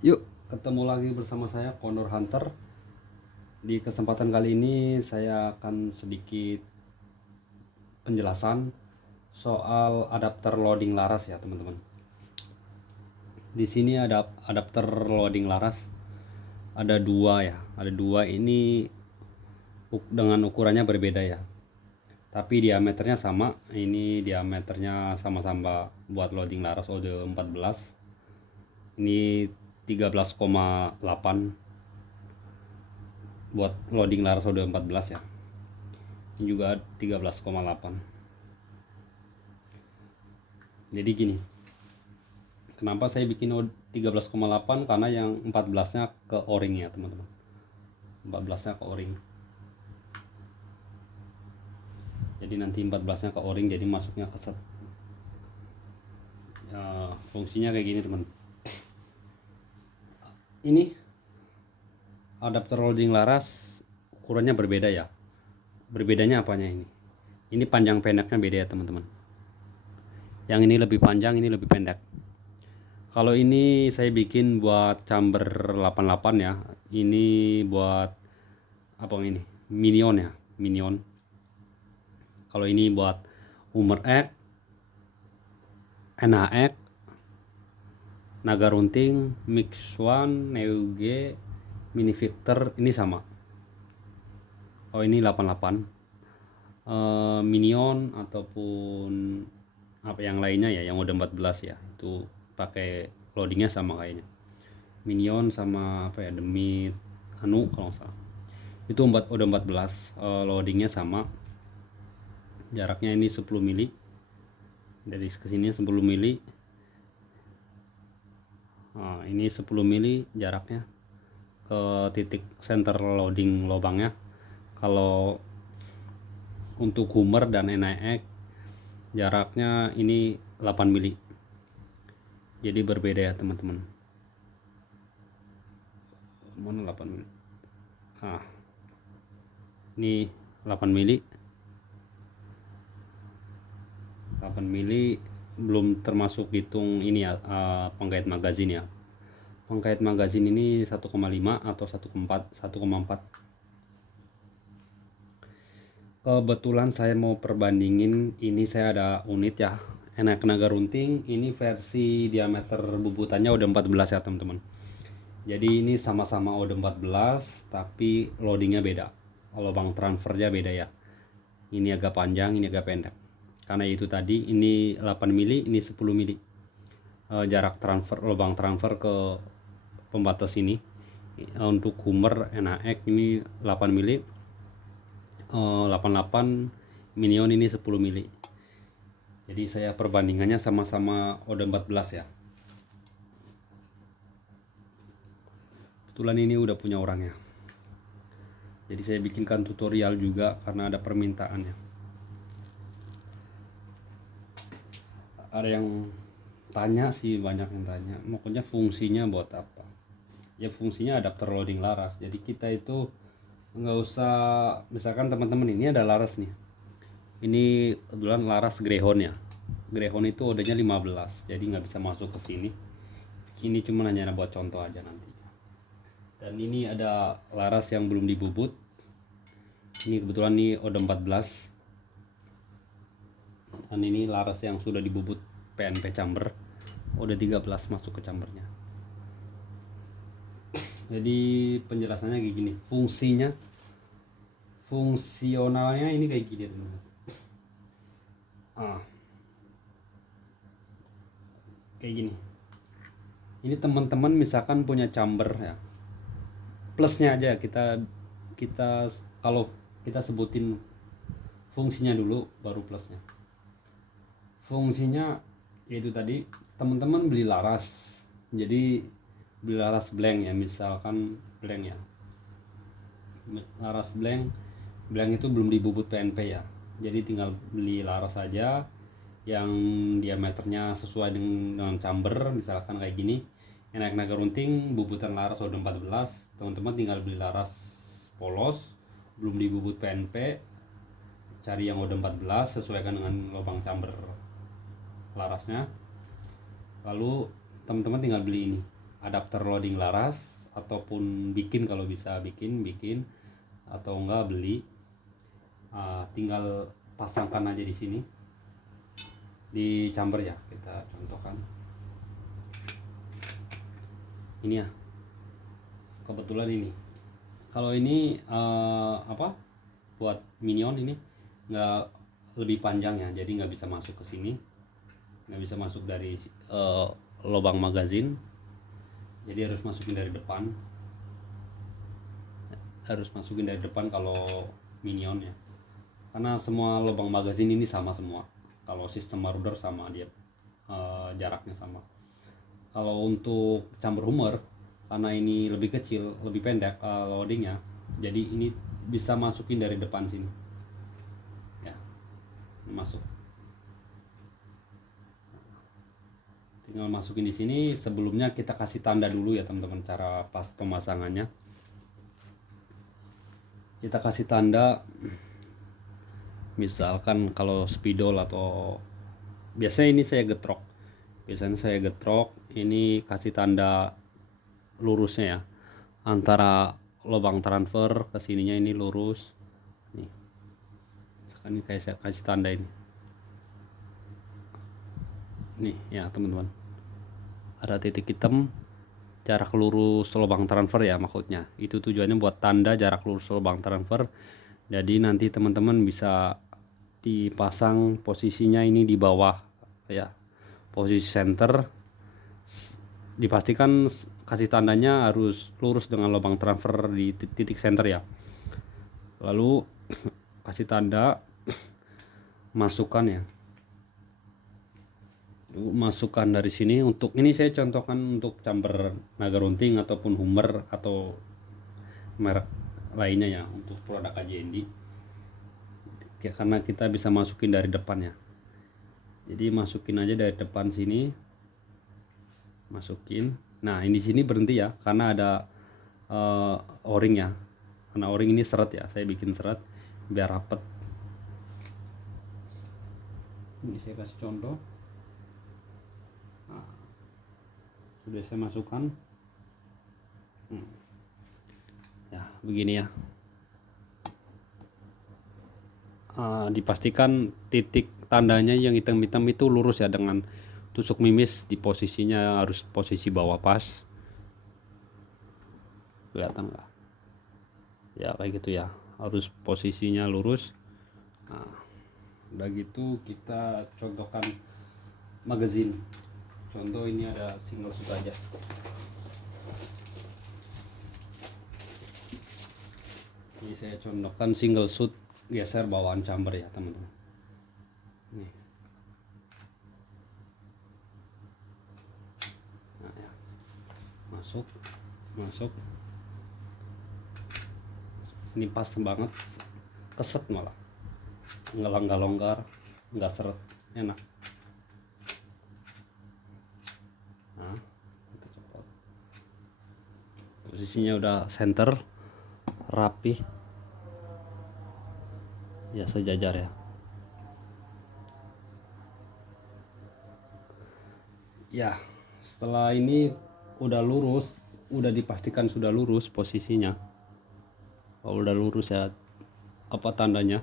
Yuk, ketemu lagi bersama saya Condor Hunter. Di kesempatan kali ini saya akan sedikit penjelasan soal adapter loading laras ya, teman-teman. Di sini ada adapter loading laras. Ada dua ya. Ada dua ini dengan ukurannya berbeda ya. Tapi diameternya sama. Ini diameternya sama-sama buat loading laras Ode 14. Ini 13,8 buat loading laras Ode 14 ya. Ini juga 13,8. Jadi gini, kenapa saya bikin 13,8? Karena yang 14-nya ke o-ring ya, teman-teman. 14-nya ke o-ring. Jadi nanti 14-nya ke o-ring, jadi masuknya ke set. Ya, fungsinya kayak gini, teman. Ini adapter loading laras ukurannya berbeda ya. Berbedanya apanya ini? Ini panjang pendeknya beda ya, teman-teman. Yang ini lebih panjang, ini lebih pendek. Kalau ini saya bikin buat chamber 88 ya. Ini buat apa ini? Minion ya, Minion. Kalau ini buat Hummer X, NHX, Naga Runting, Mix One, Neo G, Mini Victor ini sama. Oh ini 88. Minion ataupun apa yang lainnya ya, yang udah 14 ya, itu pakai loadingnya sama kayaknya. Minion sama apa ya, demi anu kalau nggak salah. Itu udah 14, loadingnya sama. Jaraknya ini 10 mili. Dari kesini 10 mili. Nah, ini 10 mili jaraknya ke titik center loading lubangnya. Kalau untuk Hummer dan NIX jaraknya ini 8 mili. Jadi berbeda ya, teman-teman. Mana 8 mili? Ah, ini 8 mili. 8 mili belum termasuk hitung ini ya, penggait magazin ya. Penggait magazin ini 1,5 atau 1,4. Kebetulan saya mau perbandingin, ini saya ada unit ya, enak Naga Runting. Ini versi diameter bubutannya udah 14 ya, teman-teman. Jadi ini sama-sama udah 14 tapi loadingnya beda, lubang transfernya beda ya. Ini agak panjang, ini agak pendek. Karena itu tadi, ini 8 mili, ini 10 mili. Jarak transfer, lubang transfer ke pembatas ini. Untuk Hummer NHX ini 8 mili, 88. Minion ini 10 mili. Jadi saya perbandingannya sama-sama Oda 14 ya. Kebetulan ini udah punya orangnya. Jadi saya bikinkan tutorial juga karena ada permintaannya. Ada yang tanya sih, banyak yang tanya. Pokoknya fungsinya buat apa? Ya fungsinya adapter loading laras. Jadi kita itu nggak usah, misalkan teman-teman ini ada laras nih. Ini kebetulan laras Greyhound ya. Greyhound itu odanya 15, jadi nggak bisa masuk ke sini. Ini cuma hanya buat contoh aja nanti. Dan ini ada laras yang belum dibubut. Ini kebetulan nih Oda 14. Dan ini laras yang sudah dibubut PNP chamber. Oda 13 masuk ke chambernya. Jadi penjelasannya kayak gini. Fungsionalnya ini kayak gini, teman-teman. Kayak gini. Ini teman-teman misalkan punya chamber ya. Plusnya aja kita kalau kita sebutin fungsinya dulu baru plusnya. Fungsinya yaitu tadi, teman-teman beli laras. Jadi beli laras blank ya, misalkan blank ya. Laras blank itu belum dibubut PNP ya. Jadi tinggal beli laras saja yang diameternya sesuai dengan chamber, misalkan kayak gini. Enak Naga Runting bubutan laras udah 14, teman-teman tinggal beli laras polos belum dibubut PNP, cari yang udah 14, sesuaikan dengan lubang chamber larasnya, lalu teman-teman tinggal beli ini. adapter loading laras ataupun bikin, kalau bisa bikin atau enggak beli. Tinggal pasangkan aja di sini di chamber ya. Kita contohkan ini ya, kebetulan ini kalau ini buat minion ini nggak lebih panjang ya, jadi nggak bisa masuk ke sini, nggak bisa masuk dari lubang magazin, jadi harus masukin dari depan, kalau minion ya, karena semua lubang magazin ini sama semua. Kalau sistem Marauder sama dia, jaraknya sama. Kalau untuk chamber Hummer, karena ini lebih kecil, lebih pendek loadingnya, jadi ini bisa masukin dari depan sini ya, masuk, tinggal masukin di sini. Sebelumnya kita kasih tanda dulu ya teman-teman, cara pas pemasangannya. Kita kasih tanda, misalkan kalau spidol atau biasanya ini saya getrok, ini kasih tanda lurusnya ya, antara lubang transfer ke sininya ini lurus nih. Misalkan ini kayak saya kasih tanda ini nih ya teman-teman, ada titik hitam jarak lurus lubang transfer ya, maksudnya itu tujuannya buat tanda jarak lurus lubang transfer. Jadi nanti teman-teman bisa dipasang posisinya ini di bawah ya, posisi center, dipastikan kasih tandanya harus lurus dengan lubang transfer di titik center ya. Lalu kasih tanda masukkan ya, masukkan dari sini. Untuk ini saya contohkan untuk chamber naga runting ataupun Hummer atau merek lainnya ya, untuk produk AJND, karena kita bisa masukin dari depan ya. Jadi masukin aja dari depan sini, masukin. Nah ini sini berhenti ya, karena ada o-ring ya, karena o-ring ini seret ya, saya bikin seret biar rapet. Ini saya kasih contoh. Nah, sudah saya masukkan ya begini ya. Dipastikan titik tandanya yang hitam-hitam itu lurus ya, dengan tusuk mimis di posisinya harus posisi bawah pas. Kelihatan nggak ya, kayak gitu ya, harus posisinya lurus. Nah, udah gitu kita contohkan magazine. Contoh ini ada single shoot aja. Ini saya contohkan single shoot geser bawaan chamber ya teman-teman. Nih. Nah, ya. Masuk. Ini pas banget, keset malah, nggak longgar, nggak seret, enak. Nah, kita coba. Posisinya udah center, rapi, ya sejajar ya. Ya, setelah ini udah lurus, udah dipastikan sudah lurus posisinya. Kalau udah lurus ya, apa tandanya?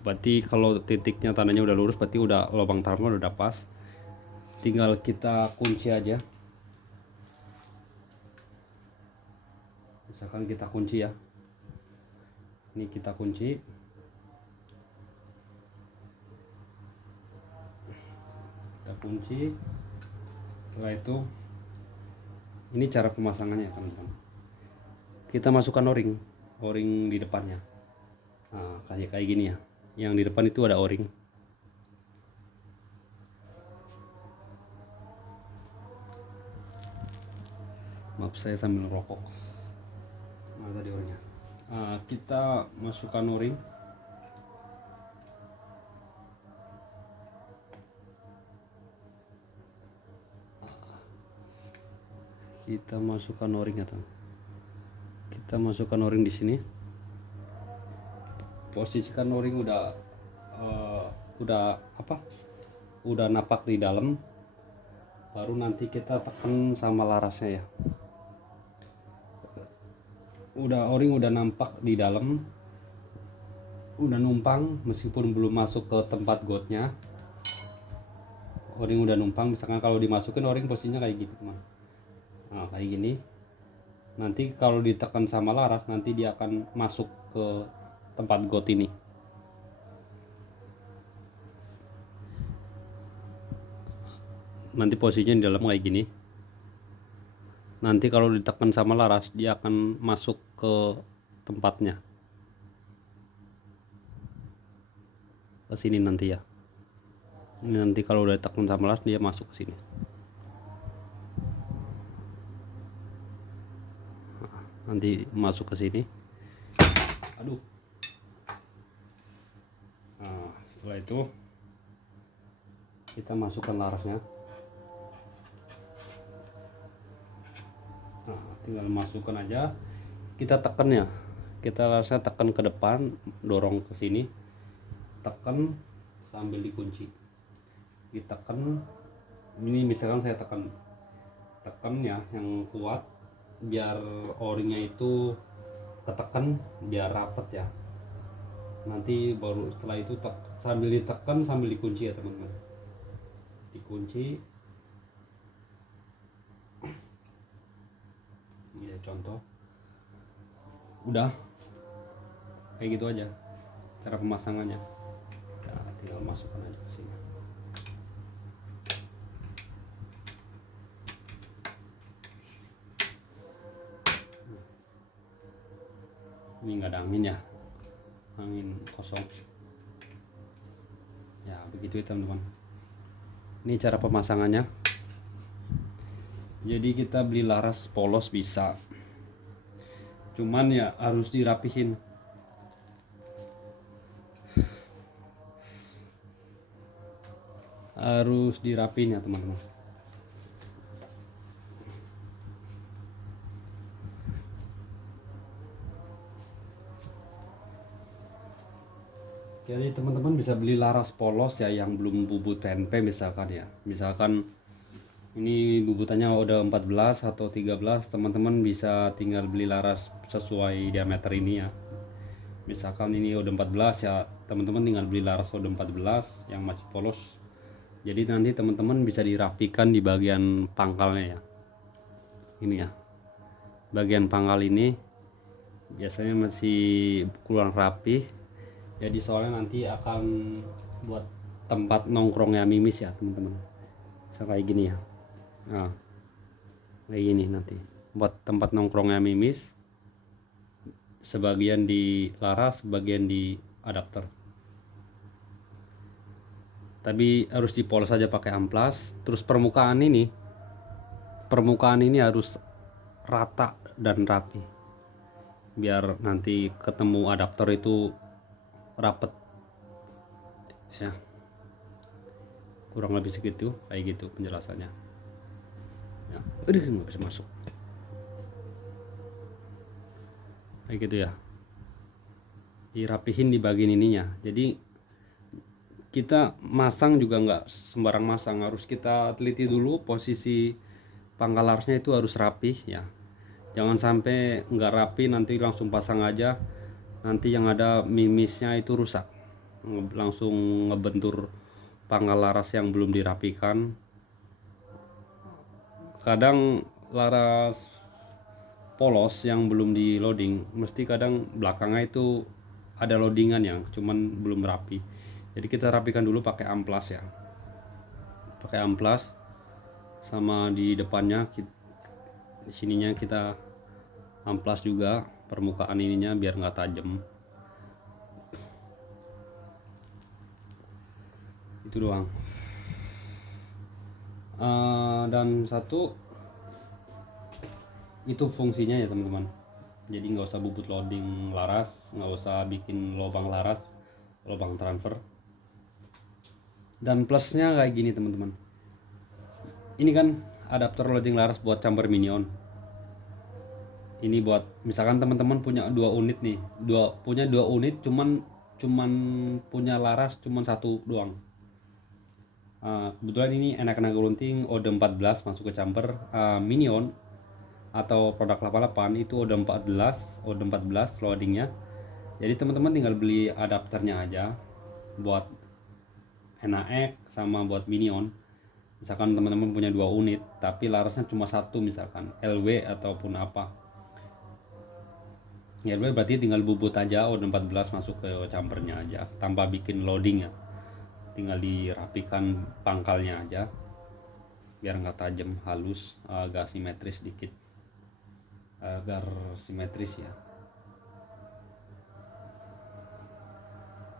Berarti kalau titiknya tandanya udah lurus, berarti udah lubang transfer udah pas. Tinggal kita kunci aja. Misalkan kita kunci ya. Ini kita kunci. Kita kunci. Setelah itu, ini cara pemasangannya teman-teman. Kita masukkan o-ring di depannya. Nah, kayak gini ya. Yang di depan itu ada o-ring. Maaf saya sambil rokok. Mana tadi o-ringnya? Kita masukkan o-ring. Kita masukkan o-ring ya teman. Kita masukkan o-ring di sini. Posisikan o-ring udah napak di dalam. baru nanti kita tekan sama larasnya ya. O-ring udah nampak di dalam, udah numpang meskipun belum masuk ke tempat gotnya. O-ring udah numpang, misalkan kalau dimasukin O-ring posisinya kayak gitu teman. Nah kayak gini, nanti kalau ditekan sama laras nanti dia akan masuk ke tempat got ini. Nanti posisinya di dalam kayak gini. Nanti kalau ditekan sama laras dia akan masuk ke tempatnya, ke sini nanti ya. Ini nanti kalau udah ditekan sama laras dia masuk ke sini. Nanti masuk ke sini. Aduh. Nah, setelah itu kita masukkan larasnya. Nah, tinggal masukkan aja. Kita tekan ya. Kita larasnya tekan ke depan, dorong ke sini. Tekan sambil dikunci. Ditekan. Ini misalkan saya tekan ya yang kuat biar O-ringnya itu ketekan biar rapet ya. Nanti baru setelah itu sambil ditekan sambil dikunci ya teman-teman. Dikunci. Ini ya contoh. Udah kayak gitu aja cara pemasangannya. Nah, tinggal masukkan aja ke sini. Ini nggak ada angin ya, angin kosong ya, begitu ya teman-teman. Ini cara pemasangannya. Jadi kita beli laras polos bisa, cuman ya harus dirapihin. Harus dirapihin ya teman-teman. Jadi teman-teman bisa beli laras polos ya yang belum bubut PNP misalkan ya. Misalkan ini bubutannya udah 14 atau 13, teman-teman bisa tinggal beli laras sesuai diameter ini ya. Misalkan ini udah 14 ya, teman-teman tinggal beli laras udah 14 yang masih polos. Jadi nanti teman-teman bisa dirapikan di bagian pangkalnya ya. Ini ya. Bagian pangkal ini biasanya masih kurang rapi. Jadi soalnya nanti akan buat tempat nongkrongnya mimis ya teman-teman. Kayak gini ya. Nah, kayak gini nanti buat tempat nongkrongnya mimis. Sebagian di laras, sebagian di adapter. Tapi harus dipoles saja pakai amplas. Terus permukaan ini harus rata dan rapi. Biar nanti ketemu adapter itu rapet ya, kurang lebih segitu, kayak gitu penjelasannya ya. Aduh, nggak bisa masuk kayak gitu ya. Dirapihin di bagian ininya. Jadi kita masang juga nggak sembarang masang, harus kita teliti dulu posisi pangkal larasnya itu harus rapi ya. Jangan sampai nggak rapi nanti langsung pasang aja, nanti yang ada mimisnya itu rusak, langsung ngebentur pangkal laras yang belum dirapikan. Kadang laras polos yang belum di loading mesti kadang belakangnya itu ada loadingan yang cuman belum rapi. Jadi kita rapikan dulu pakai amplas ya, pakai amplas. Sama di depannya di sininya kita amplas juga permukaan ininya biar nggak tajam. Itu doang. Dan satu itu fungsinya ya teman-teman. Jadi nggak usah bubut loading laras, nggak usah bikin lubang laras, lubang transfer. Dan plusnya kayak gini teman-teman. Ini kan adapter loading laras buat chamber minion. Ini buat misalkan teman-teman punya 2 unit nih, punya 2 unit cuman punya laras cuman 1 doang. Kebetulan ini enak-enak gunting Ode 14 masuk ke camper. Minion atau produk 88 itu Ode 14 loadingnya. Jadi teman-teman tinggal beli adapternya aja buat NAX sama buat Minion. Misalkan teman-teman punya 2 unit tapi larasnya cuma satu, misalkan LW ataupun apa, ya berarti tinggal bubut aja Ode 14 masuk ke campernya aja tanpa bikin loading ya. Tinggal dirapikan pangkalnya aja biar nggak tajam, halus, agak simetris dikit, agar simetris ya.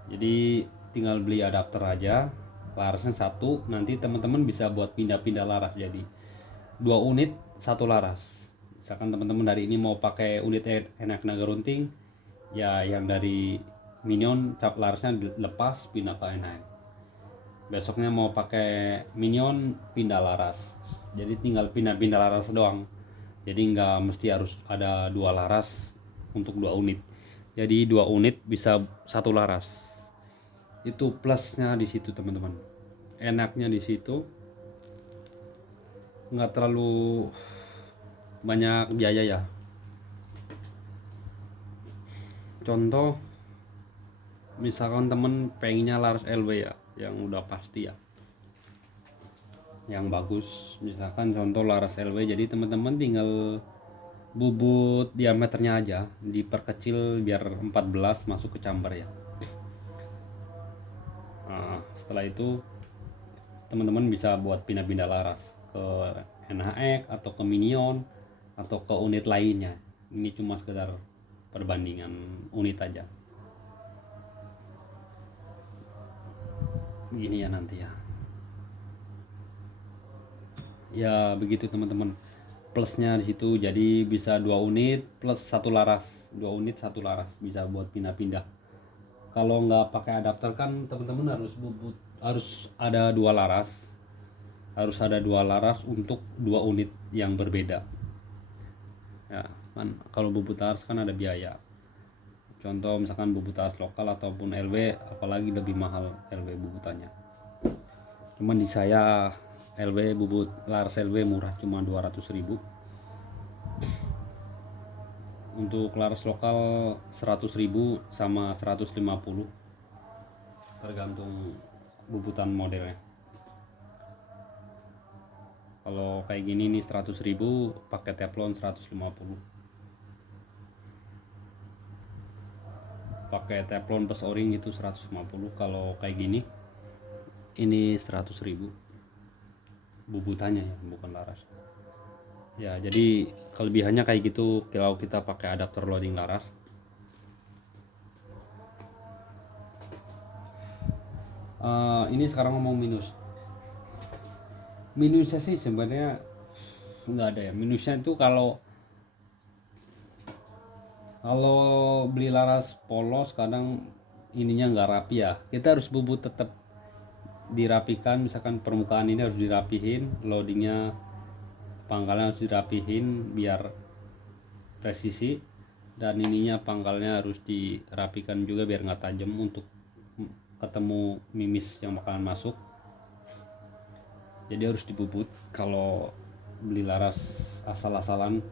Jadi tinggal beli adapter aja, larasnya satu, nanti teman-teman bisa buat pindah-pindah laras, jadi 2 unit 1 laras. Misalkan teman-teman dari ini mau pakai unit enak naga runting, ya yang dari Minion cap larasnya lepas pindah ke enak. Besoknya mau pakai Minion pindah laras, jadi tinggal pindah-pindah laras doang. Jadi nggak mesti harus ada 2 laras untuk 2 unit, jadi 2 unit bisa 1 laras. Itu plusnya di situ teman-teman, enaknya di situ nggak terlalu banyak biaya ya. Contoh misalkan temen pengennya laras LW ya, yang udah pasti ya, yang bagus. Misalkan contoh laras LW, jadi teman-teman tinggal bubut diameternya aja diperkecil biar 14 masuk ke camber ya. Setelah itu teman-teman bisa buat pindah-pindah laras ke NHX atau ke Minion atau ke unit lainnya. Ini cuma sekedar perbandingan unit aja. Gini ya nanti ya. Ya begitu teman-teman. Plusnya di situ jadi bisa 2 unit plus 1 laras, 2 unit 1 laras bisa buat pindah-pindah. Kalau nggak pakai adapter kan teman-teman harus ada 2 laras, untuk 2 unit yang berbeda ya kan. Kalau bubut laras kan ada biaya, contoh misalkan bubut laras lokal ataupun LW, apalagi lebih mahal LW bubutannya. Cuman di saya LW bubut laras LW murah, cuma 200.000. Untuk laras lokal 100.000 sama 150, tergantung bubutan modelnya. Kalau kayak gini nih 100.000 pakai teflon 150, pakai teflon plus o-ring itu 150. Kalau kayak gini ini 100.000 bubutannya ya, bukan laras ya. Jadi kelebihannya kayak gitu kalau kita pakai adapter loading laras. Ini sekarang ngomong minusnya sih sebenarnya nggak ada ya. Minusnya itu kalau beli laras polos kadang ininya nggak rapi ya. Kita harus bubut tetap dirapikan, misalkan permukaan ini harus dirapihin, loadingnya pangkalnya harus dirapihin biar presisi, dan ininya pangkalnya harus dirapikan juga biar nggak tajam untuk ketemu mimis yang bakalan masuk. Jadi harus dibubut kalau beli laras asal-asalan